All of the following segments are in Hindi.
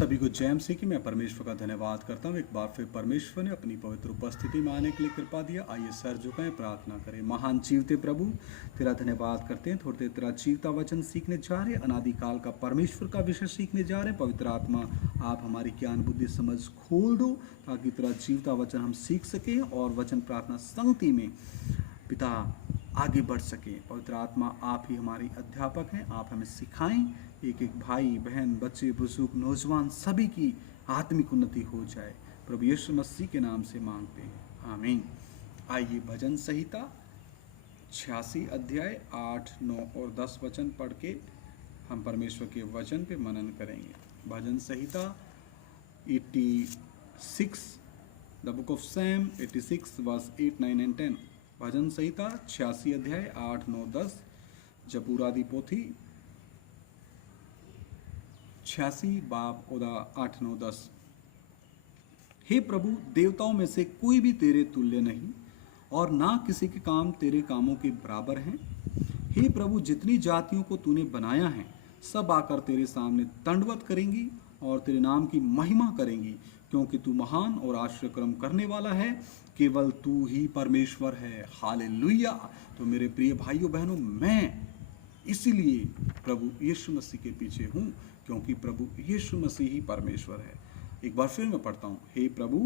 सभी को जय मसीह की। मैं परमेश्वर का धन्यवाद करता हूँ। एक बार फिर परमेश्वर ने अपनी पवित्र उपस्थिति में आने के लिए कृपा दिया। आइए सर झुकाएं, प्रार्थना करें। महान जीवते प्रभु, तेरा धन्यवाद करते हैं। थोड़ी देर तेरा जीवता वचन सीखने जा रहे हैं। अनादिकाल का परमेश्वर का विषय सीखने जा रहे हैं। पवित्र आत्मा, आप हमारी ज्ञान बुद्धि समझ खोल दो ताकि तेरा जीवता वचन हम सीख सकें और वचन प्रार्थना संगति में पिता आगे बढ़ सके। पवित्र आत्मा, आप ही हमारी अध्यापक हैं। आप हमें सिखाएं। एक एक भाई बहन, बच्चे, बुजुर्ग, नौजवान सभी की आत्मिक उन्नति हो जाए। प्रभु यीशु मसीह के नाम से मांगते हैं, आमीन। आइए भजन संहिता 86 अध्याय 8, 9 और 10 वचन पढ़ के हम परमेश्वर के वचन पे मनन करेंगे। भजन संहिता 86, the book of Psalm 86 verse 8, 9 and 10। भजन संहिता 86 अध्याय 8, 9, 10। जबूरादी पोथी 86 बाब ओदा 8, 9, 10। हे प्रभु, देवताओं में से कोई भी तेरे तुल्य नहीं और ना किसी के काम तेरे कामों के बराबर हैं। हे प्रभु, जितनी जातियों को तूने बनाया है सब आकर तेरे सामने दंडवत करेंगी और तेरे नाम की महिमा करेंगी, क्योंकि तू महान और आश्चर्यक्रम करने वाला है। केवल तू ही परमेश्वर है। हालेलुया। तो मेरे प्रिय भाइयों बहनों, मैं इसीलिए प्रभु यीशु मसीह के पीछे हूँ, क्योंकि प्रभु यीशु मसीह ही परमेश्वर है। एक बार फिर मैं पढ़ता हूँ। हे प्रभु,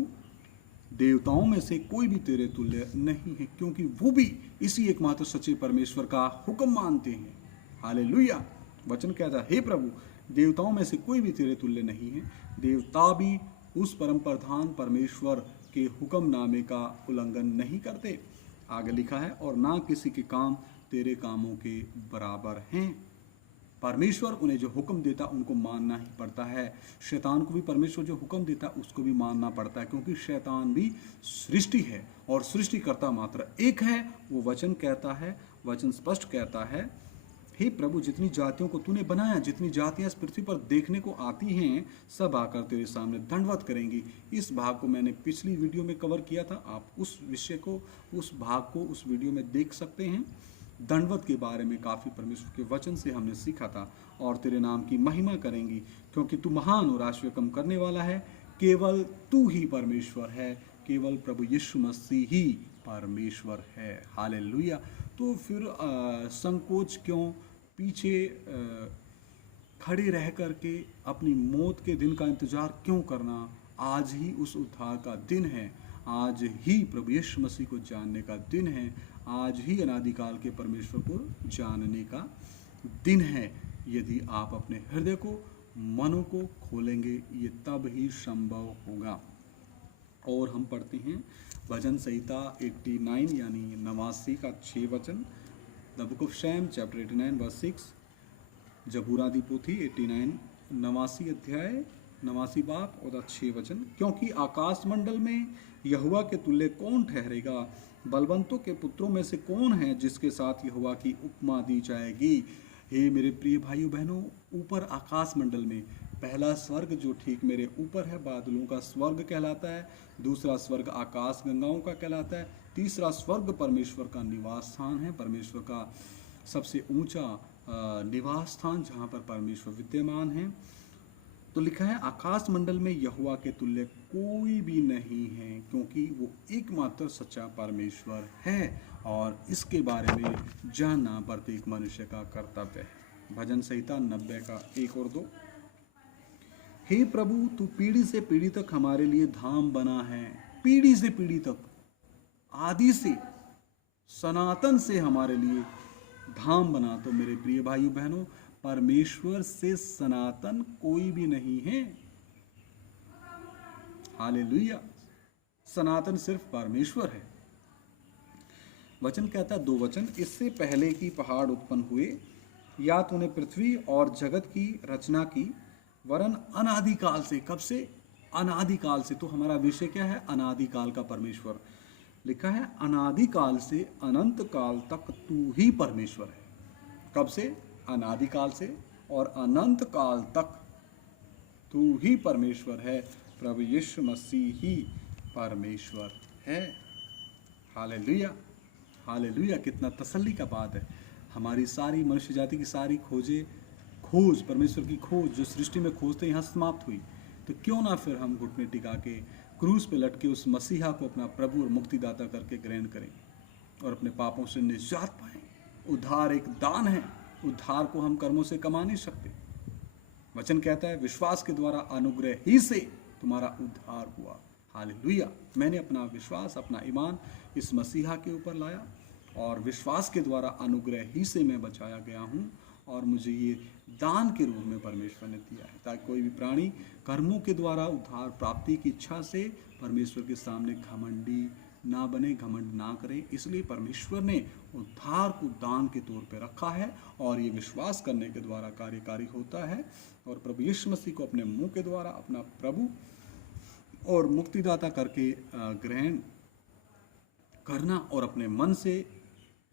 देवताओं में से कोई भी तेरे तुल्य नहीं है, क्योंकि वो भी इसी एकमात्र सच्चे परमेश्वर का हुक्म मानते हैं। हालेलुया। वचन कहता है, हे प्रभु, देवताओं में से कोई भी तेरे तुल्य नहीं है। देवता भी उस परम प्रधान परमेश्वर के हुक्मनामे का उल्लंघन नहीं करते। आगे लिखा है, और ना किसी के काम तेरे कामों के बराबर हैं। परमेश्वर उन्हें जो हुक्म देता उनको मानना ही पड़ता है। शैतान को भी परमेश्वर जो हुक्म देता उसको भी मानना पड़ता है, क्योंकि शैतान भी सृष्टि है और सृष्टिकर्ता मात्र एक है। वो वचन कहता है, वचन स्पष्ट कहता है, हे प्रभु, जितनी जातियों को तूने बनाया, जितनी जातियां इस पृथ्वी पर देखने को आती हैं, सब आकर तेरे सामने दंडवत करेंगी। इस भाग को मैंने पिछली वीडियो में कवर किया था। आप उस विषय को, उस भाग को उस वीडियो में देख सकते हैं। दंडवत के बारे में काफ़ी परमेश्वर के वचन से हमने सीखा था। और तेरे नाम की महिमा करेंगी, क्योंकि तू महान और आश्चर्यक्रम करने वाला है। केवल तू ही परमेश्वर है। केवल प्रभु यीशु मसीह ही परमेश्वर है। हालेलुया। तो फिर संकोच क्यों, पीछे खड़े रह करके अपनी मौत के दिन का इंतजार क्यों करना? आज ही उस उद्धार का दिन है। आज ही प्रभु यीशु मसीह को जानने का दिन है। आज ही अनादिकाल के परमेश्वर को जानने का दिन है। यदि आप अपने हृदय को, मनों को खोलेंगे, ये तब ही संभव होगा। और हम पढ़ते हैं भजन संहिता 89 यानी 89 का 6 वचन, the book of Psalm chapter 89 verse 6। जबूरादी पोथी 89 89 अध्याय 89 बाब और 6 वचन। क्योंकि आकाश मंडल में यहोवा के तुल्य कौन ठहरेगा? बलवंतों के पुत्रों में से कौन है जिसके साथ यहोवा की उपमा दी जाएगी? हे मेरे प्रिय भाइयों बहनों, ऊपर आकाश मंडल में पहला स्वर्ग जो ठीक मेरे ऊपर है, बादलों का स्वर्ग कहलाता है। दूसरा स्वर्ग आकाश गंगाओं का कहलाता है। तीसरा स्वर्ग परमेश्वर का निवास स्थान है, परमेश्वर का सबसे ऊंचा निवास स्थान जहाँ पर परमेश्वर विद्यमान है। तो लिखा है, आकाश मंडल में यहोवा के तुल्य कोई भी नहीं है, क्योंकि वो एकमात्र सच्चा परमेश्वर है और इसके बारे में जानना प्रत्येक मनुष्य का कर्तव्य है। भजन संहिता 90 का 1 और 2। हे प्रभु, तू पीढ़ी से पीढ़ी तक हमारे लिए धाम बना है। पीढ़ी से पीढ़ी तक, आदि से, सनातन से हमारे लिए धाम बना। तो मेरे प्रिय भाइयों बहनों, परमेश्वर से सनातन कोई भी नहीं है। हालेलुया। सनातन सिर्फ परमेश्वर है। वचन कहता है, 2 वचन, इससे पहले कि पहाड़ उत्पन्न हुए या तूने पृथ्वी और जगत की रचना की, वरन अनादिकाल से। कब से? अनादिकाल से। तो हमारा विषय क्या है? अनादिकाल का परमेश्वर। लिखा है, अनादिकाल से अनंत काल तक तू ही परमेश्वर है। कब से? अनादिकाल से और अनंत काल तक तू ही परमेश्वर है। प्रभु यीशु मसीह ही परमेश्वर है। हालेलुया। हालेलुया। कितना तसल्ली का बात है। हमारी सारी मनुष्य जाति की सारी खोज परमेश्वर की खोज जो सृष्टि में खोजते यहाँ समाप्त हुई। तो क्यों ना फिर हम घुटने टिका के क्रूस पे लटके उस मसीहा को अपना प्रभु और मुक्तिदाता करके ग्रहण करें और अपने पापों से निजात पाएं। उद्धार एक दान है, उद्धार को हम कर्मों से कमा नहीं सकते। वचन कहता है विश्वास के द्वारा अनुग्रह ही से तुम्हारा उद्धार हुआ। हालेलुया। मैंने अपना विश्वास, अपना ईमान इस मसीहा के ऊपर लाया और विश्वास के द्वारा अनुग्रह ही से मैं बचाया गया हूँ और मुझे ये दान के रूप में परमेश्वर ने दिया है, ताकि कोई भी प्राणी कर्मों के द्वारा उद्धार प्राप्ति की इच्छा से परमेश्वर के सामने घमंडी ना बने, घमंड ना करे। इसलिए परमेश्वर ने उद्धार को दान के तौर पे रखा है और ये विश्वास करने के द्वारा कार्यकारी होता है और प्रभु यीशु मसीह को अपने मुंह के द्वारा अपना प्रभु और मुक्तिदाता करके ग्रहण करना और अपने मन से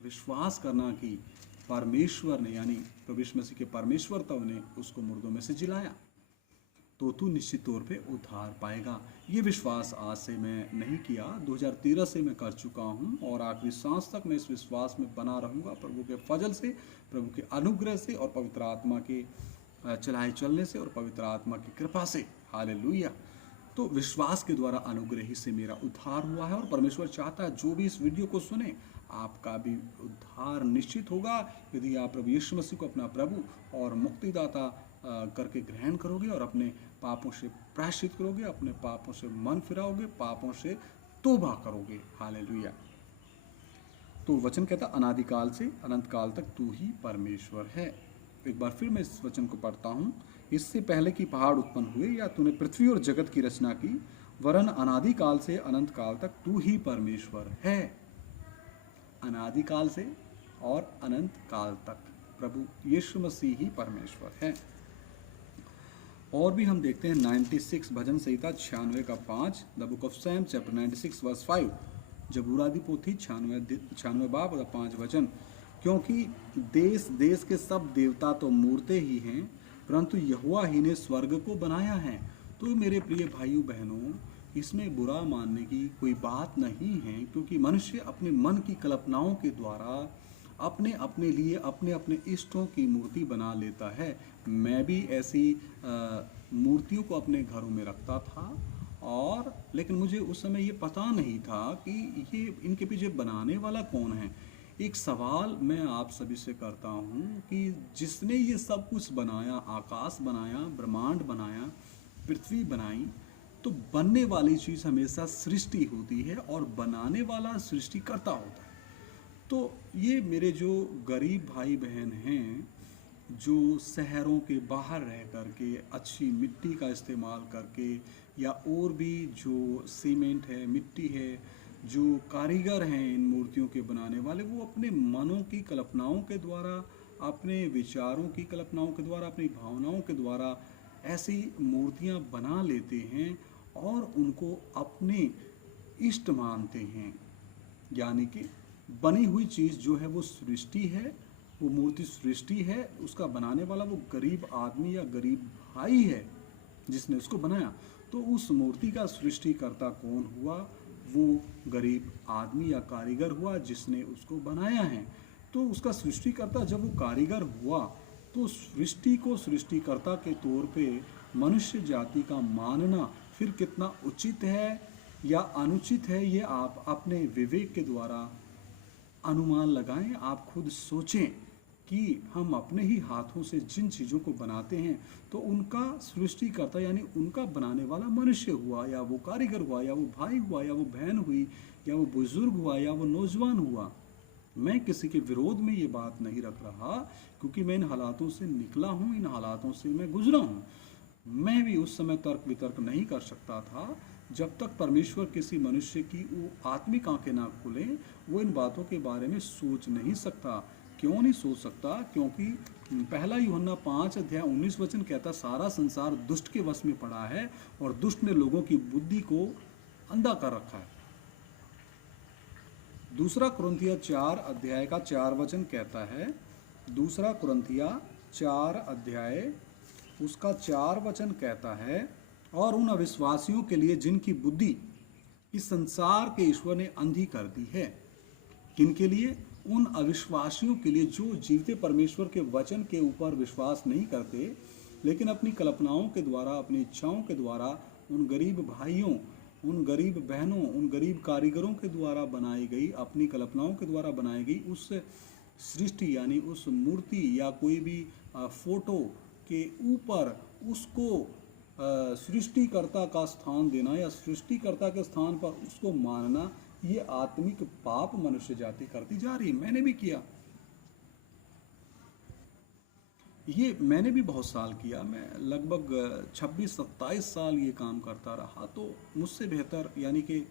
विश्वास करना कि परमेश्वर ने, यानी प्रभु यीशु मसीह के परमेश्वरत्व ने उसको मुर्दों में से जिलाया, तो तू निश्चित तौर पे उद्धार पाएगा। ये विश्वास आज से मैं नहीं किया, 2013 से मैं कर चुका हूँ और आखिरी सांस तक मैं इस विश्वास में बना रहूँगा, प्रभु के फजल से, प्रभु के अनुग्रह से और पवित्र आत्मा के चलाए चलने से और पवित्र आत्मा की कृपा से। हालेलुया। तो विश्वास के द्वारा अनुग्रह ही से मेरा उद्धार हुआ है और परमेश्वर चाहता है जो भी इस वीडियो को सुने आपका भी उद्धार निश्चित होगा यदि आप प्रभु यीशु मसीह को अपना प्रभु और मुक्तिदाता करके ग्रहण करोगे और अपने पापों से प्रायश्चित करोगे, अपने पापों से मन फिराओगे, पापों से तौबा करोगे। हालेलुया। तो वचन कहता अनादिकाल से अनंत काल तक तू ही परमेश्वर है। एक बार फिर मैं इस वचन को पढ़ता हूँ। इससे पहले कि पहाड़ उत्पन्न हुए या तूने पृथ्वी और जगत की रचना की, वरन अनादिकाल से अनंत काल तक तू ही परमेश्वर है। अनादिकाल से और अनंत काल तक प्रभु यीशु मसीह ही परमेश्वर है। और भी हम देखते हैं 96 भजन संहिता 96 का 5, the book of Psalm chapter 96 verse 5, जबूरादी पोथी 96 बाब और 5 वचन। क्योंकि देश देश के सब देवता तो मूर्तें ही हैं, परंतु यहोवा ही ने स्वर्ग को बनाया है। तो मेरे प्रिय भाइयों बहनों, इसमें बुरा मानने की कोई बात नहीं है, क्योंकि मनुष्य अपने मन की कल्पनाओं के द्वारा अपने अपने लिए अपने अपने इष्टों की मूर्ति बना लेता है। मैं भी ऐसी मूर्तियों को अपने घरों में रखता था और लेकिन मुझे उस समय ये पता नहीं था कि ये इनके पीछे बनाने वाला कौन है। एक सवाल मैं आप सभी से करता हूँ कि जिसने ये सब कुछ बनाया, आकाश बनाया, ब्रह्मांड बनाया, पृथ्वी बनाई, तो बनने वाली चीज़ हमेशा सृष्टि होती है और बनाने वाला सृष्टिकर्ता होता है। तो ये मेरे जो गरीब भाई बहन हैं, जो शहरों के बाहर रह करके अच्छी मिट्टी का इस्तेमाल करके या और भी जो सीमेंट है, मिट्टी है, जो कारीगर हैं इन मूर्तियों के बनाने वाले, वो अपने मनों की कल्पनाओं के द्वारा, अपने विचारों की कल्पनाओं के द्वारा, अपनी भावनाओं के द्वारा ऐसी मूर्तियां बना लेते हैं और उनको अपने इष्ट मानते हैं। यानी कि बनी हुई चीज़ जो है वो सृष्टि है, वो मूर्ति सृष्टि है, उसका बनाने वाला वो गरीब आदमी या गरीब भाई है जिसने उसको बनाया। तो उस मूर्ति का सृष्टिकर्ता कौन हुआ? वो गरीब आदमी या कारीगर हुआ जिसने उसको बनाया है। तो उसका सृष्टिकर्ता जब वो कारीगर हुआ तो सृष्टि को सृष्टिकर्ता के तौर पे मनुष्य जाति का मानना फिर कितना उचित है या अनुचित है, ये आप अपने विवेक के द्वारा अनुमान लगाएं। आप खुद सोचें कि हम अपने ही हाथों से जिन चीज़ों को बनाते हैं तो उनका सृष्टिकर्ता यानी उनका बनाने वाला मनुष्य हुआ, या वो कारीगर हुआ, या वो भाई हुआ, या वो बहन हुई, या वो बुजुर्ग हुआ, या वो नौजवान हुआ। मैं किसी के विरोध में ये बात नहीं रख रहा, क्योंकि मैं इन हालातों से निकला हूँ, इन हालातों से मैं गुजरा हूँ। मैं भी उस समय तर्क वितर्क नहीं कर सकता था। जब तक परमेश्वर किसी मनुष्य की वो आत्मिक आंखें ना खोले, वो इन बातों के बारे में सोच नहीं सकता। क्यों नहीं सोच सकता? क्योंकि पहला यूहन्ना 5 अध्याय 19 वचन कहता, सारा संसार दुष्ट के वश में पड़ा है और दुष्ट ने लोगों की बुद्धि को अंधा कर रखा है। दूसरा कुरिन्थिया 4 अध्याय का 4 वचन कहता है, दूसरा कुरिन्थिया 4 अध्याय उसका 4 वचन कहता है, और उन अविश्वासियों के लिए जिनकी बुद्धि इस संसार के ईश्वर ने अंधी कर दी है। किनके लिए? उन अविश्वासियों के लिए जो जीवते परमेश्वर के वचन के ऊपर विश्वास नहीं करते, लेकिन अपनी कल्पनाओं के द्वारा, अपनी इच्छाओं के द्वारा उन गरीब भाइयों, उन गरीब बहनों, उन गरीब कारीगरों के द्वारा बनाई गई, अपनी कल्पनाओं के द्वारा बनाई गई उस सृष्टि यानी उस मूर्ति या कोई भी फोटो के ऊपर उसको सृष्टिकर्ता का स्थान देना या सृष्टिकर्ता के स्थान पर उसको मानना, ये आत्मिक पाप मनुष्य जाति करती जा रही है। मैंने भी किया, ये मैंने भी बहुत साल किया। मैं लगभग 26-27 साल ये काम करता रहा। तो मुझसे बेहतर यानी कि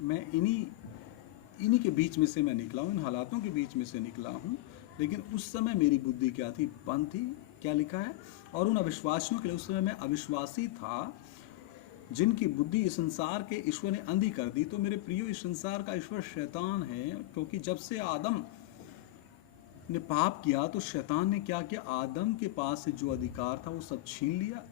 मैं इन्हीं के बीच में से मैं निकला हूँ, इन हालातों के बीच में से निकला हूँ। लेकिन उस समय मेरी बुद्धि क्या थी? बंद थी। क्या लिखा है? और उन अविश्वासियों के लिए, उस समय मैं अविश्वासी था, जिनकी बुद्धि इस संसार के ईश्वर ने अंधी कर दी। तो मेरे प्रियो, इस संसार का ईश्वर शैतान है, क्योंकि जब से आदम ने पाप किया तो शैतान ने क्या किया? आदम के पास से जो अधिकार था वो सब छीन लिया।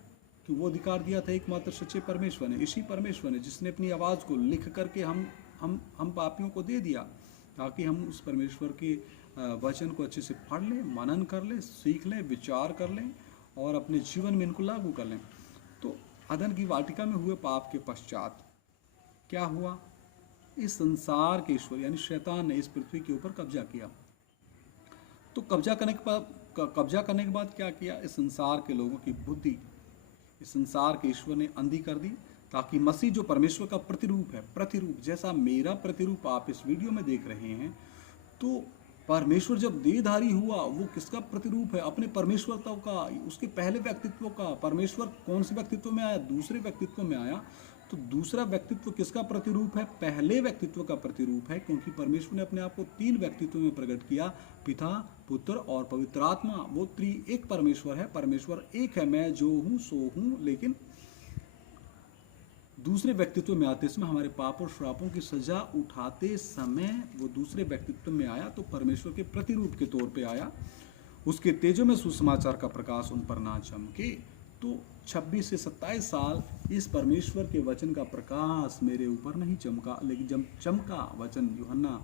कि वो अधिकार दिया था एकमात्र सच्चे परमेश्वर ने, इसी परमेश्वर ने, जिसने अपनी आवाज़ को लिख करके हम पापियों को दे दिया, ताकि हम उस परमेश्वर के वचन को अच्छे से पढ़ लें, मनन कर लें, सीख लें, विचार कर लें और अपने जीवन में इनको लागू कर लें। तो अदन की वाटिका में हुए पाप के पश्चात क्या हुआ? इस संसार के ईश्वर यानी शैतान ने इस पृथ्वी के ऊपर कब्जा किया। तो कब्जा करने के बाद क्या किया? इस संसार के लोगों की बुद्धि इस संसार के ईश्वर ने अंधी कर दी, ताकि मसीह जो परमेश्वर का प्रतिरूप है, प्रतिरूप जैसा मेरा प्रतिरूप आप इस वीडियो में देख रहे हैं, तो परमेश्वर जब देहधारी हुआ वो किसका प्रतिरूप है? अपने परमेश्वरता का, उसके पहले व्यक्तित्व का। परमेश्वर कौन से व्यक्तित्व में आया? दूसरे व्यक्तित्व में आया। तो दूसरा व्यक्तित्व किसका प्रतिरूप है? पहले व्यक्तित्व का प्रतिरूप है, क्योंकि परमेश्वर ने अपने आप को 3 व्यक्तित्व में प्रकट किया, पिता, पुत्र और पवित्र आत्मा। वो एक परमेश्वर है, परमेश्वर एक है। मैं जो हूँ सो हूँ, लेकिन दूसरे व्यक्तित्व में आते समय, हमारे पाप और श्रापों की सजा उठाते समय वो दूसरे व्यक्तित्व में आया, तो परमेश्वर के प्रतिरूप के तौर पे आया। उसके तेजों में सुसमाचार का प्रकाश उन पर ना चमके। तो 26 से 27 साल इस परमेश्वर के वचन का प्रकाश मेरे ऊपर नहीं चमका, लेकिन जब चमका वचन यूहन्ना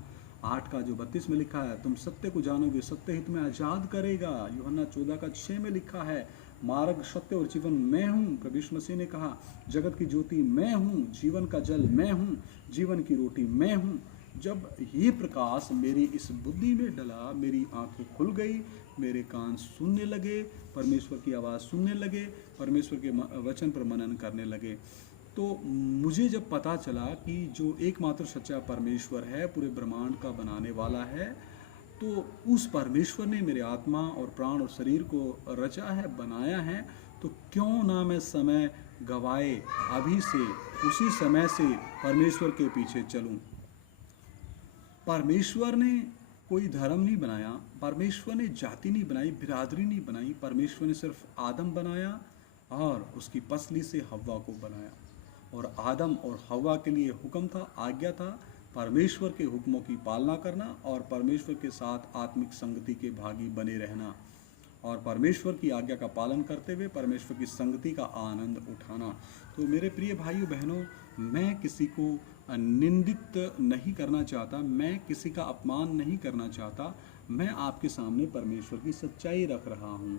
8 का जो 32 में लिखा है, तुम सत्य को जानोगे, सत्य ही तुम्हें आजाद करेगा। यूहन्ना 14 का 6 में लिखा है, मार्ग, सत्य और जीवन मैं हूँ। प्रभु यीशु मसीह ने कहा, जगत की ज्योति मैं हूँ, जीवन का जल मैं हूँ, जीवन की रोटी मैं हूँ। जब ये प्रकाश मेरी इस बुद्धि में डला, मेरी आंखें खुल गई, मेरे कान सुनने लगे, परमेश्वर की आवाज़ सुनने लगे, परमेश्वर के वचन पर मनन करने लगे। तो मुझे जब पता चला कि जो एकमात्र सच्चा परमेश्वर है, पूरे ब्रह्मांड का बनाने वाला है, तो उस परमेश्वर ने मेरे आत्मा और प्राण और शरीर को रचा है, बनाया है, तो क्यों ना मैं समय गवाए अभी से उसी समय से परमेश्वर के पीछे चलूं। परमेश्वर ने कोई धर्म नहीं बनाया, परमेश्वर ने जाति नहीं बनाई, बिरादरी नहीं बनाई। परमेश्वर ने सिर्फ आदम बनाया और उसकी पसली से हव्वा को बनाया। और आदम और हव्वा के लिए हुक्म था, आज्ञा था, परमेश्वर के हुक्मों की पालना करना और परमेश्वर के साथ आत्मिक संगति के भागी बने रहना और परमेश्वर की आज्ञा का पालन करते हुए परमेश्वर की संगति का आनंद उठाना। तो मेरे प्रिय भाइयों बहनों, मैं किसी को निंदित नहीं करना चाहता, मैं किसी का अपमान नहीं करना चाहता। मैं आपके सामने परमेश्वर की सच्चाई रख रहा हूँ।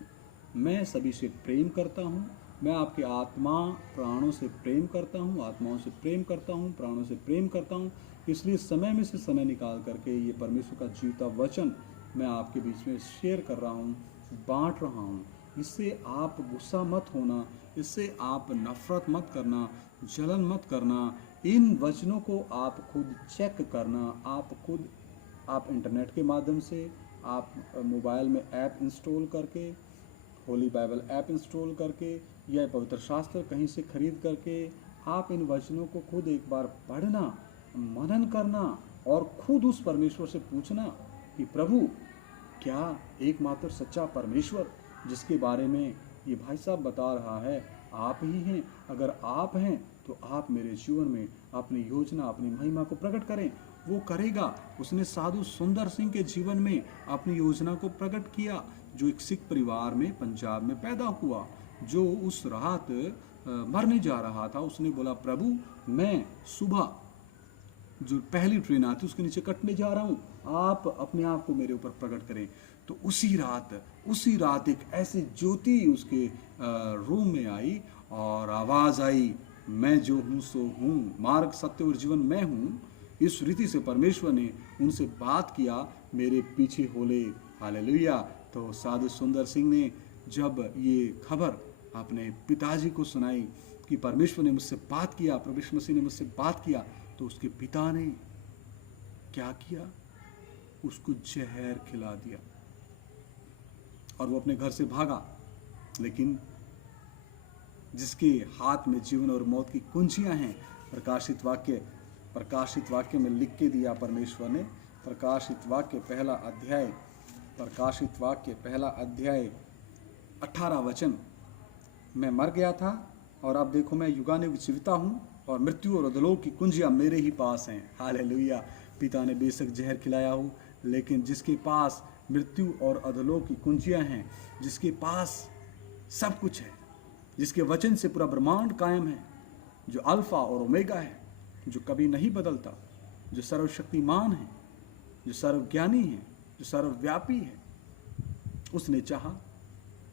मैं सभी से प्रेम करता हूँ। मैं आपके आत्मा प्राणों से प्रेम करता हूँ, आत्माओं से प्रेम करता हूँ, प्राणों से प्रेम करता हूँ। इसलिए समय में से समय निकाल करके ये परमेश्वर का जीवता वचन मैं आपके बीच में शेयर कर रहा हूँ, बांट रहा हूँ। इससे आप गुस्सा मत होना, इससे आप नफरत मत करना, जलन मत करना। इन वचनों को आप खुद चेक करना, आप इंटरनेट के माध्यम से, आप मोबाइल में ऐप इंस्टॉल करके, होली बाइबल ऐप इंस्टॉल करके या पवित्र शास्त्र कहीं से खरीद करके आप इन वचनों को खुद एक बार पढ़ना, मनन करना और खुद उस परमेश्वर से पूछना कि प्रभु, क्या एकमात्र सच्चा परमेश्वर जिसके बारे में ये भाई साहब बता रहा है आप ही हैं? अगर आप हैं तो आप मेरे जीवन में अपनी योजना, अपनी महिमा को प्रकट करें। वो करेगा। उसने साधु सुंदर सिंह के जीवन में अपनी योजना को प्रकट किया, जो एक सिख परिवार में पंजाब में पैदा हुआ, जो उस रात मरने जा रहा था। उसने बोला, प्रभु मैं सुबह जो पहली ट्रेन आती उसके नीचे कटने जा रहा हूँ, आप अपने आप को मेरे ऊपर प्रकट करें। तो उसी रात एक ऐसी ज्योति उसके रूम में आई और आवाज़ आई, मैं जो हूँ सो हूँ, मार्ग सत्य और जीवन मैं हूँ। इस रीति से परमेश्वर ने उनसे बात किया, मेरे पीछे हो ले। हालेलुया। तो साधु सुंदर सिंह ने जब ये खबर अपने पिताजी को सुनाई कि परमेश्वर ने मुझसे बात किया, परमेश्वर मसीह ने मुझसे बात किया, तो उसके पिता ने क्या किया? उसको जहर खिला दिया और वो अपने घर से भागा। लेकिन जिसके हाथ में जीवन और मौत की कुंजियां हैं, प्रकाशित वाक्य में लिख के दिया परमेश्वर ने। प्रकाशित वाक्य पहला अध्याय 18 वचन, मैं मर गया था और अब देखो मैं युगानुयुग जीविता हूँ और मृत्यु और अधोलोक की कुंजियां मेरे ही पास हैं। हालेलुया। पिता ने बेशक जहर खिलाया हो, लेकिन जिसके पास मृत्यु और अधोलोक की कुंजियां हैं, जिसके पास सब कुछ है, जिसके वचन से पूरा ब्रह्मांड कायम है, जो अल्फा और ओमेगा है, जो कभी नहीं बदलता, जो सर्वशक्तिमान है, जो सर्वज्ञानी है, जो सर्वव्यापी है, उसने चाहा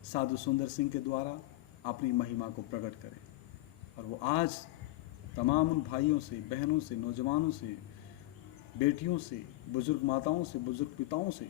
साधु सुंदर सिंह के द्वारा अपनी महिमा को प्रकट करे। और वो आज तमाम उन भाइयों से, बहनों से, नौजवानों से, बेटियों से, बुजुर्ग माताओं से, बुजुर्ग पिताओं से,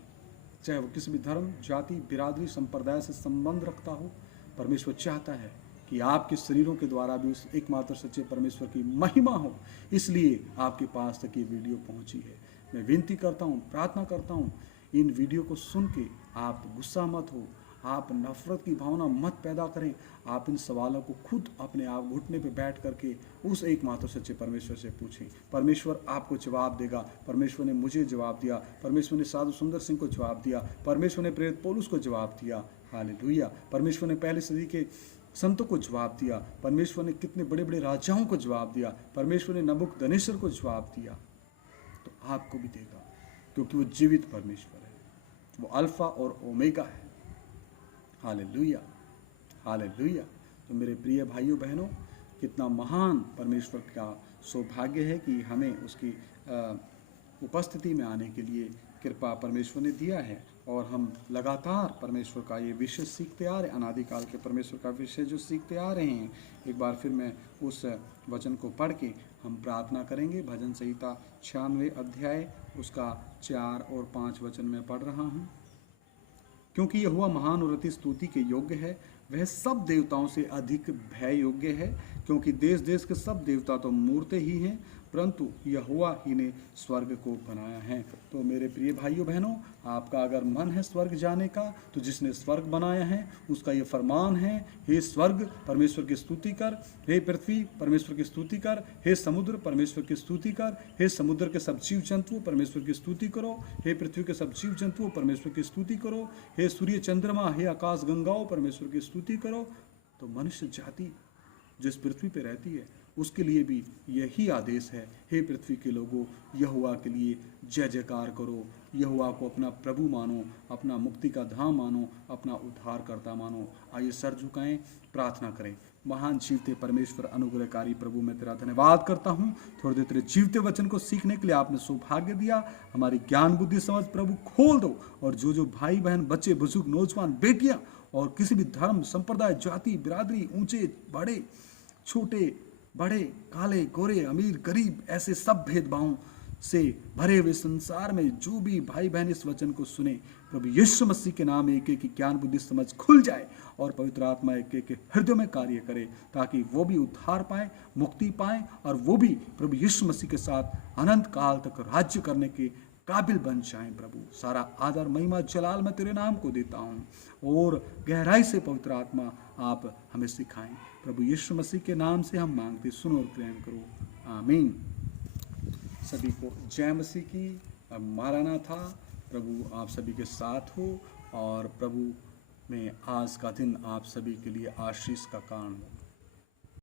चाहे वो किसी भी धर्म, जाति, बिरादरी, संप्रदाय से संबंध रखता हो, परमेश्वर चाहता है कि आपके शरीरों के द्वारा भी उस एकमात्र सच्चे परमेश्वर की महिमा हो। इसलिए आपके पास तक ये वीडियो पहुंची है। मैं विनती करता हूँ, प्रार्थना करता हूँ, इन वीडियो को सुन के आप गुस्सा मत हो, आप नफरत की भावना मत पैदा करें। आप इन सवालों को खुद अपने आप घुटने पे बैठ करके उस एकमात्र सच्चे परमेश्वर से पूछें। परमेश्वर आपको जवाब देगा। परमेश्वर ने मुझे जवाब दिया, परमेश्वर ने साधु सुंदर सिंह को जवाब दिया, परमेश्वर ने प्रेरित पौलुस को जवाब दिया। हालेलुया। परमेश्वर ने पहली सदी के संतों को जवाब दिया, परमेश्वर ने कितने बड़े बड़े राजाओं को जवाब दिया, परमेश्वर ने नबूकदनेस्सर को जवाब दिया। तो आपको भी देगा, क्योंकि वो जीवित परमेश्वर है, वो अल्फा और ओमेगा है। Hallelujah, hallelujah. तो मेरे प्रिय भाइयों बहनों, कितना महान परमेश्वर का सौभाग्य है कि हमें उसकी उपस्थिति में आने के लिए कृपा परमेश्वर ने दिया है। और हम लगातार परमेश्वर का ये विषय सीखते आ रहे, अनादिकाल के परमेश्वर का विषय जो सीखते आ रहे हैं। एक बार फिर मैं उस वचन को पढ़ के हम प्रार्थना करेंगे। भजन संहिता 96 अध्याय उसका 4 और 5 वचन में पढ़ रहा हूँ। क्योंकि यहोवा महान और अति स्तुति के योग्य है, वह सब देवताओं से अधिक भय योग्य है। क्योंकि देश देश के सब देवता तो मूर्तें ही हैं, परंतु यहोवा ही ने स्वर्ग को बनाया है। तो मेरे प्रिय भाइयों बहनों, आपका अगर मन है स्वर्ग जाने का, तो जिसने स्वर्ग बनाया है उसका ये फरमान है, हे स्वर्ग परमेश्वर की स्तुति कर, हे पृथ्वी परमेश्वर की स्तुति कर, हे समुद्र परमेश्वर की स्तुति कर, हे समुद्र के सब जीव जंतुओं परमेश्वर की स्तुति करो, हे पृथ्वी के सब जीव जंतुओं परमेश्वर की स्तुति करो, हे सूर्य चंद्रमा, हे आकाश गंगाओं परमेश्वर की स्तुति करो। तो मनुष्य जाति जिस पृथ्वी पे रहती है उसके लिए भी यही आदेश है, हे पृथ्वी के लोगों, यहोवा के लिए जय जयकार करो, यहोवा को अपना प्रभु मानो, अपना मुक्ति का धाम मानो, अपना उद्धारकर्ता मानो। आइए सर झुकाएं, प्रार्थना करें। महान जीवते परमेश्वर अनुग्रहकारी प्रभु, मैं तेरा धन्यवाद करता हूँ, थोड़ी देर तेरे जीवते वचन को सीखने के लिए आपने सौभाग्य दिया। हमारी ज्ञान बुद्धि समझ प्रभु खोल दो, और जो भाई बहन, बच्चे, बुजुर्ग, नौजवान, बेटियां और किसी भी धर्म, संप्रदाय, जाति, बिरादरी, ऊंचे बड़े, छोटे बड़े, काले गोरे, अमीर गरीब, ऐसे सब भेदभावों से भरे हुए संसार में जो भी भाई बहन इस वचन को सुने, प्रभु यीशु मसीह के नाम एक एक की ज्ञान बुद्धि समझ खुल जाए और पवित्र आत्मा एक एक के हृदय में कार्य करे, ताकि वो भी उद्धार पाए, मुक्ति पाए, और वो भी प्रभु यीशु मसीह के साथ अनंत काल तक राज्य करने के काबिल बन जाएं। प्रभु सारा आदर, महिमा, जलाल मैं तेरे नाम को देता हूँ, और गहराई से पवित्र आत्मा आप हमें सिखाएं। प्रभु यीशु मसीह के नाम से हम मांगते, सुनो और ग्रहण करो, आमीन। सभी को जय मसीह की। अब मारानाथा। प्रभु आप सभी के साथ हो, और प्रभु में आज का दिन आप सभी के लिए आशीष का कारण हो।